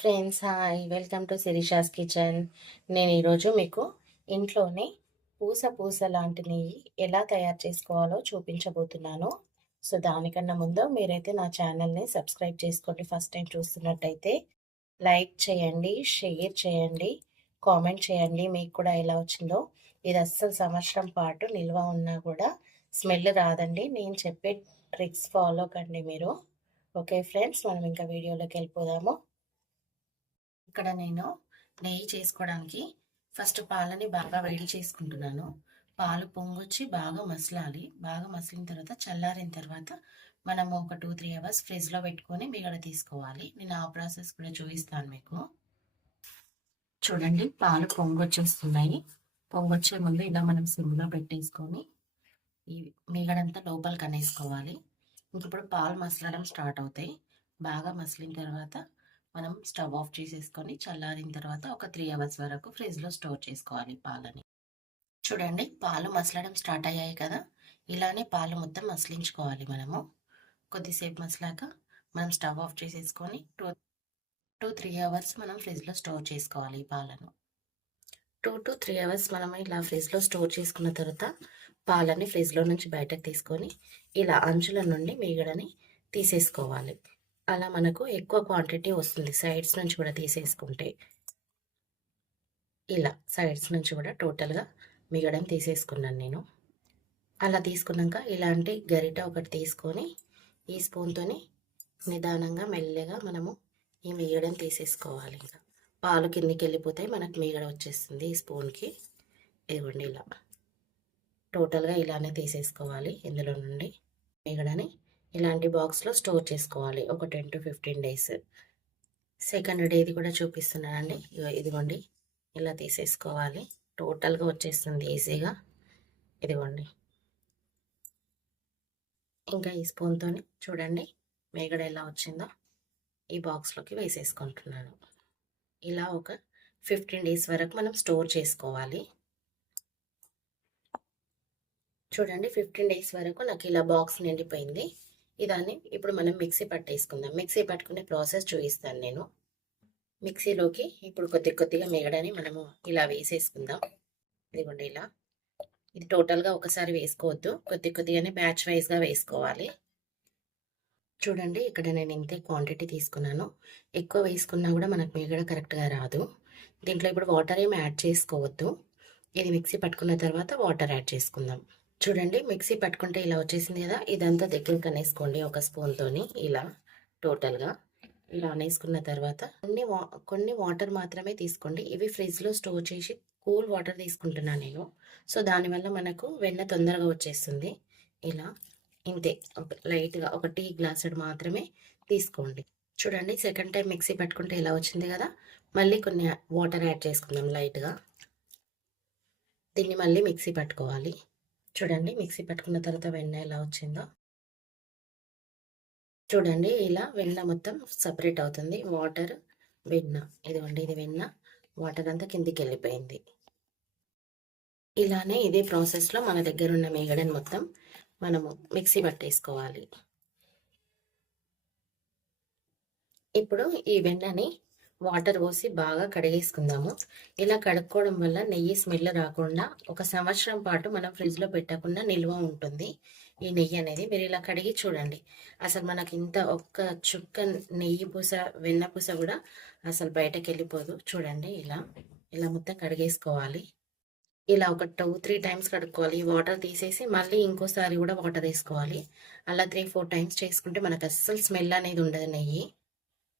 Friends, hi, welcome to Sirisha's kitchen. నేను ఈరోజు మీకు ఇంట్లోనే పూస లాంటి నెయ్యి ఎలా తయారు చేసుకోవాలో చూపించబోతున్నాను. సో దానికన్నా ముందు మీరైతే నా ఛానల్ని సబ్స్క్రైబ్ చేసుకోండి. ఫస్ట్ టైం చూస్తున్నట్టయితే లైక్ చేయండి, షేర్ చేయండి, కామెంట్ చేయండి మీకు కూడా ఎలా వచ్చిందో. ఇది అస్సలు సంవత్సరం పాటు నిల్వ ఉన్నా కూడా స్మెల్ రాదండి. నేను చెప్పే ట్రిక్స్ ఫాలో కండి మీరు. ఓకే ఫ్రెండ్స్, మనం ఇంకా వీడియోలోకి వెళ్ళిపోదాము. ఇక్కడ నేను నెయ్యి చేసుకోవడానికి ఫస్ట్ పాలని బాగా వేడి చేసుకుంటున్నాను. పాలు పొంగొచ్చి బాగా మసలాలి. బాగా మసిలిన తర్వాత చల్లారిన తర్వాత మనము ఒక 2-3 అవర్స్ ఫ్రిడ్జ్లో పెట్టుకొని మీగడ తీసుకోవాలి. నేను ఆ ప్రాసెస్ కూడా చూపిస్తాను మీకు. చూడండి, పాలు పొంగొచ్చేస్తున్నాయి. పొంగొచ్చే ముందు ఇలా మనం సిమ్లో పెట్టేసుకొని ఈ మీగడంతా లోపలికి అనేసుకోవాలి. ఇప్పుడు పాలు మసలడం స్టార్ట్ అవుతాయి. బాగా మసిలిన తర్వాత మనం స్టవ్ ఆఫ్ చేసేసుకొని చల్లారిన తర్వాత ఒక 3 అవర్స్ వరకు ఫ్రిడ్జ్లో స్టోర్ చేసుకోవాలి పాలని. చూడండి, పాలు మసలడం స్టార్ట్ అయ్యాయి కదా. ఇలానే పాలు మొత్తం మసిలించుకోవాలి మనము. కొద్దిసేపు మసలాక మనం స్టవ్ ఆఫ్ చేసేసుకొని 2-3 అవర్స్ మనం ఫ్రిడ్జ్లో స్టోర్ చేసుకోవాలి ఈ పాలను. 2-3 అవర్స్ మనం ఇలా ఫ్రిడ్జ్లో స్టోర్ చేసుకున్న తర్వాత పాలని ఫ్రిడ్జ్లో నుంచి బయటకు తీసుకొని ఇలా అంచుల నుండి మీగడని తీసేసుకోవాలి. అలా మనకు ఎక్కువ క్వాంటిటీ వస్తుంది. సైడ్స్ నుంచి కూడా తీసేసుకుంటే ఇలా సైడ్స్ నుంచి కూడా టోటల్గా మిగడం తీసేసుకున్నాను నేను. అలా తీసుకున్నాక ఇలాంటి గరిట ఒకటి తీసుకొని ఈ స్పూన్తోని నిదానంగా మెల్లగా మనము ఈ మిగడం తీసేసుకోవాలి. ఇంకా పాలు కిందికి వెళ్ళిపోతాయి, మనకు మిగడ వచ్చేస్తుంది ఈ స్పూన్కి. ఇదిగోండి, ఇలా టోటల్గా ఇలానే తీసేసుకోవాలి. ఇందులో నుండి మిగడని ఇలాంటి బాక్స్లో స్టోర్ చేసుకోవాలి ఒక 10-15 డేస్. సెకండ్ డేది కూడా చూపిస్తున్నానండి. ఇదిగోండి, ఇలా తీసేసుకోవాలి. టోటల్గా వచ్చేస్తుంది ఈజీగా. ఇదిగోండి, ఇంకా ఈ స్పూన్తో చూడండి మేగడ ఎలా వచ్చిందో ఈ బాక్స్లోకి వేసేసుకుంటున్నాను. ఇలా ఒక 15 డేస్ వరకు మనం స్టోర్ చేసుకోవాలి. చూడండి, 15 డేస్ వరకు నాకు ఇలా బాక్స్ నిండిపోయింది. ఇదాన్ని ఇప్పుడు మనం మిక్సీ పట్టేసుకుందాం. మిక్సీ పట్టుకునే ప్రాసెస్ చూపిస్తాను నేను. మిక్సీలోకి ఇప్పుడు కొద్దిగా మిగడని మనము ఇలా వేసేసుకుందాం. ఇదిగోండి, ఇలా. ఇది టోటల్గా ఒకసారి వేసుకోవద్దు, కొద్దిగానే బ్యాచ్ వైజ్గా వేసుకోవాలి. చూడండి, ఇక్కడ నేను ఇంతే క్వాంటిటీ తీసుకున్నాను. ఎక్కువ వేసుకున్నా కూడా మనకు మిగడ కరెక్ట్గా రాదు. దీంట్లో ఇప్పుడు వాటర్ ఏమి యాడ్ చేసుకోవద్దు. ఇది మిక్సీ పట్టుకున్న తర్వాత వాటర్ యాడ్ చేసుకుందాం. చూడండి, మిక్సీ పట్టుకుంటే ఇలా వచ్చేసింది కదా. ఇదంతా దగ్గరికి అనేసుకోండి ఒక స్పూన్తోని. ఇలా టోటల్గా ఇలా అనేసుకున్న తర్వాత కొన్ని వాటర్ మాత్రమే తీసుకోండి. ఇవి ఫ్రిడ్జ్లో స్టోర్ చేసి కూల్ వాటర్ తీసుకుంటున్నాను నేను. సో దానివల్ల మనకు వెన్న తొందరగా వచ్చేస్తుంది. ఇలా ఇంతే, లైట్గా ఒక టీ గ్లాసుడు మాత్రమే తీసుకోండి. చూడండి, సెకండ్ టైం మిక్సీ పట్టుకుంటే ఇలా వచ్చింది కదా. మళ్ళీ కొన్ని వాటర్ యాడ్ చేసుకుందాం లైట్గా. దీన్ని మళ్ళీ మిక్సీ పట్టుకోవాలి. చూడండి, మిక్సీ పట్టుకున్న తర్వాత వెన్న ఎలా వచ్చిందో చూడండి. ఇలా వెన్న మొత్తం సపరేట్ అవుతుంది. వాటర్, వెన్న. ఇదిగోండి, ఇది వెన్న. వాటర్ అంతా కిందికి వెళ్ళిపోయింది. ఇలానే ఇదే ప్రాసెస్లో మన దగ్గర ఉన్న మీగడని మొత్తం మనము మిక్సీ పట్టేసుకోవాలి. ఇప్పుడు ఈ వెన్నని వాటర్ పోసి బాగా కడిగేసుకుందాము. ఇలా కడుక్కోవడం వల్ల నెయ్యి స్మెల్ రాకుండా 1 సంవత్సరం పాటు మనం ఫ్రిడ్జ్లో పెట్టకుండా నిల్వ ఉంటుంది ఈ నెయ్యి అనేది. మీరు ఇలా కడిగి చూడండి, అసలు మనకి ఇంత ఒక్క చుక్క నెయ్యి పూస, వెన్న పూస కూడా అసలు బయటకు వెళ్ళిపోదు. చూడండి, ఇలా మొత్తం కడిగేసుకోవాలి. ఇలా ఒక 2-3 టైమ్స్ కడుక్కోవాలి. ఈ వాటర్ తీసేసి మళ్ళీ ఇంకోసారి కూడా వాటర్ వేసుకోవాలి. అలా 3-4 టైమ్స్ చేసుకుంటే మనకు అస్సలు స్మెల్ అనేది ఉండదు నెయ్యి.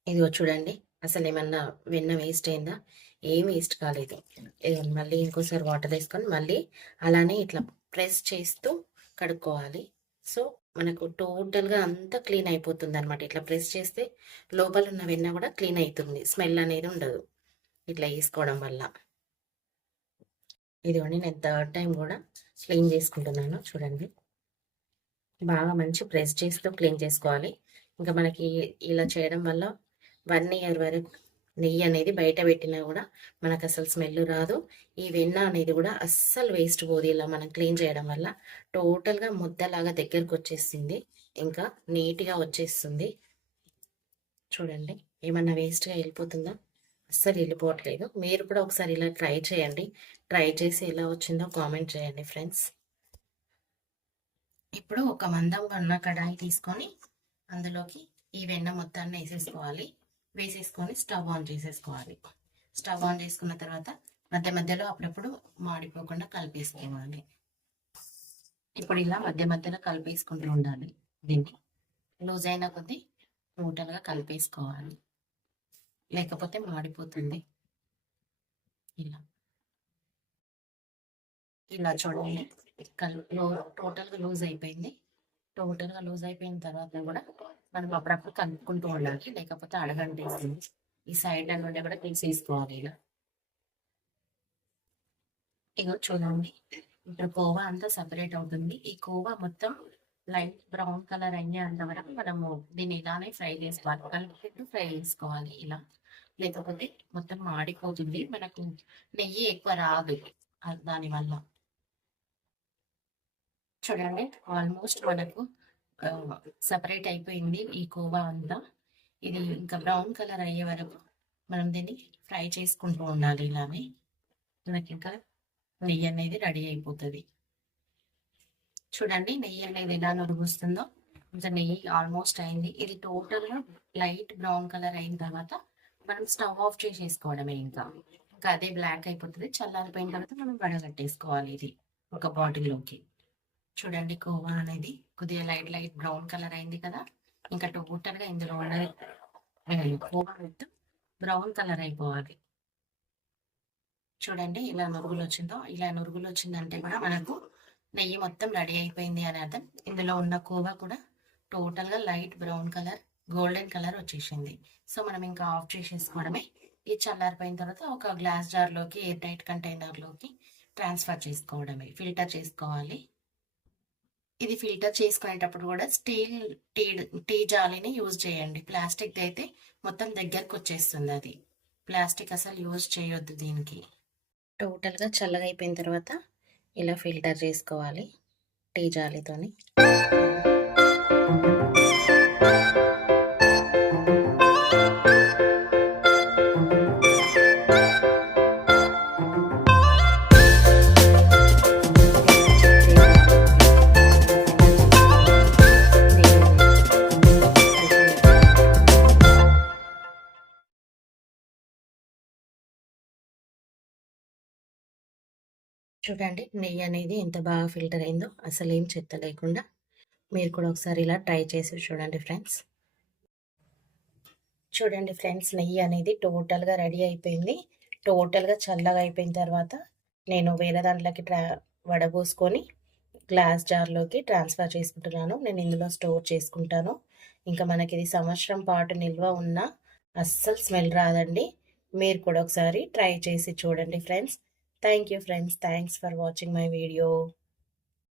ఇదిగో చూడండి, అసలు ఏమన్నా వెన్న వేస్ట్ అయిందా? ఏం వేస్ట్ కాలేదు. మళ్ళీ ఇంకోసారి వాటర్ వేసుకొని మళ్ళీ అలానే ఇట్లా ప్రెస్ చేస్తూ కడుక్కోవాలి. సో మనకు టోటల్గా అంతా క్లీన్ అయిపోతుంది అనమాట. ఇట్లా ప్రెస్ చేస్తే లోపల ఉన్న వెన్న కూడా క్లీన్ అవుతుంది, స్మెల్ అనేది ఉండదు ఇట్లా వేసుకోవడం వల్ల. ఇదిగోండి, నేను థర్డ్ టైం కూడా క్లీన్ చేసుకుంటున్నాను. చూడండి, బాగా మంచి ప్రెస్ చేస్తూ క్లీన్ చేసుకోవాలి. ఇంకా మనకి ఇలా చేయడం వల్ల 1 ఇయర్ వరకు నెయ్యి అనేది బయట పెట్టినా కూడా మనకు అసలు స్మెల్ రాదు. ఈ వెన్న అనేది కూడా అస్సలు వేస్ట్ పోదు. ఇలా మనం క్లీన్ చేయడం వల్ల టోటల్గా ముద్దలాగా దగ్గరకు వచ్చేస్తుంది, ఇంకా నీట్గా వచ్చేస్తుంది. చూడండి, ఏమన్నా వేస్ట్గా వెళ్ళిపోతుందా? అస్సలు వెళ్ళిపోవట్లేదు. మీరు కూడా ఒకసారి ఇలా ట్రై చేయండి. ట్రై చేసి ఎలా వచ్చిందో కామెంట్ చేయండి ఫ్రెండ్స్. ఇప్పుడు ఒక మందంగా ఉన్న కడాయి తీసుకొని అందులోకి ఈ వెన్న మొత్తాన్ని వేసేసుకొని స్టవ్ ఆన్ చేసేసుకోవాలి. స్టవ్ ఆన్ చేసుకున్న తర్వాత మధ్య మధ్యలో అప్పుడప్పుడు మాడిపోకుండా కలిపేసుకోవాలి. ఇప్పుడు ఇలా మధ్య మధ్యలో కలిపేసుకుంటూ ఉండాలి. దీన్ని లూజ్ అయిన కొద్దీ టోటల్గా కలిపేసుకోవాలి, లేకపోతే మాడిపోతుంది. ఇలా ఇలా చూడండి, టోటల్గా లూజ్ అయిపోయింది. టోటల్గా లూజ్ అయిపోయిన తర్వాత కూడా మనం అప్పుడప్పుడు కలుపుకుంటూ ఉండాలి, లేకపోతే అడగంటేస్తుంది. ఈ సైడ్ నుండి కూడా తీసేసుకోవాలి. ఇలా ఇగో చూడండి, ఇప్పుడు కోవా అంతా సపరేట్ అవుతుంది. ఈ కోవా మొత్తం లైట్ బ్రౌన్ కలర్ అయ్యేంత వరకు మనము దీన్ని ఇలానే ఫ్రై చేసుకోవాలి, కలుపుకుంటూ ఫ్రై చేసుకోవాలి ఇలా. లేకపోతే మొత్తం మాడిపోతుంది, మనకు నెయ్యి ఎక్కువ రాదు దానివల్ల. చూడండి, ఆల్మోస్ట్ మనకు సపరేట్ అయిపోయింది ఈ కోవా అంతా. ఇది ఇంకా బ్రౌన్ కలర్ అయ్యే వరకు మనం దీన్ని ఫ్రై చేసుకుంటూ ఉండాలి ఇలానే. మనకి ఇంకా నెయ్యి అనేది రెడీ అయిపోతుంది. చూడండి, నెయ్యి అనేది ఎలా నురుగుస్తుందో. ఇంకా నెయ్యి ఆల్మోస్ట్ అయింది. ఇది టోటల్గా లైట్ బ్రౌన్ కలర్ అయిన తర్వాత మనం స్టవ్ ఆఫ్ చేసేసుకోవడమే. ఇంకా అదే బ్లాక్ అయిపోతుంది. చల్లారిపోయిన తర్వాత మనం వడగట్టేసుకోవాలి ఇది ఒక బాటిల్లోకి. చూడండి, కోవా అనేది కొద్దిగా లైట్ బ్రౌన్ కలర్ అయింది కదా. ఇంకా టోటల్గా ఇందులో ఉన్నది కోవా మొత్తం బ్రౌన్ కలర్ అయిపోవాలి. చూడండి, ఇలా నురుగులు వచ్చిందో. ఇలా నురుగులు వచ్చిందంటే కూడా మనకు నెయ్యి మొత్తం రెడీ అయిపోయింది అని అర్థం. ఇందులో ఉన్న కోవా కూడా టోటల్గా light brown colour, golden colour వచ్చేసింది. సో మనం ఇంకా ఆఫ్ చేసేసుకోవడమే. ఇది చల్లారిపోయిన తర్వాత ఒక గ్లాస్ జార్లోకి, ఎయిర్ టైట్ కంటైనర్లోకి ట్రాన్స్ఫర్ చేసుకోవడమే. ఫిల్టర్ చేసుకోవాలి. ఇది ఫిల్టర్ చేసుకునేటప్పుడు కూడా స్టీల్ టీ జాలీని యూజ్ చేయండి. ప్లాస్టిక్ అయితే మొత్తం దగ్గరకు వచ్చేస్తుంది. అది ప్లాస్టిక్ అసలు యూజ్ చేయొద్దు దీనికి. టోటల్గా చల్లగా అయిపోయిన తర్వాత ఇలా ఫిల్టర్ చేసుకోవాలి టీ జాలీతోని. చూడండి, నెయ్యి అనేది ఎంత బాగా ఫిల్టర్ అయిందో, అసలు ఏం చెత్త లేకుండా. మీరు కూడా ఒకసారి ఇలా ట్రై చేసి చూడండి ఫ్రెండ్స్. చూడండి ఫ్రెండ్స్, నెయ్యి అనేది టోటల్గా రెడీ అయిపోయింది. టోటల్గా చల్లగా అయిపోయిన తర్వాత నేను వేరే దాంట్లోకి వడబోసుకొని గ్లాస్ జార్లోకి ట్రాన్స్ఫర్ చేసుకుంటున్నాను. నేను ఇందులో స్టోర్ చేసుకుంటాను. ఇంకా మనకి ఇది సంవత్సరం పాటు నిల్వ ఉన్నా అస్సలు స్మెల్ రాదండి. మీరు కూడా ఒకసారి ట్రై చేసి చూడండి friends. Thank you friends. Thanks for watching my video.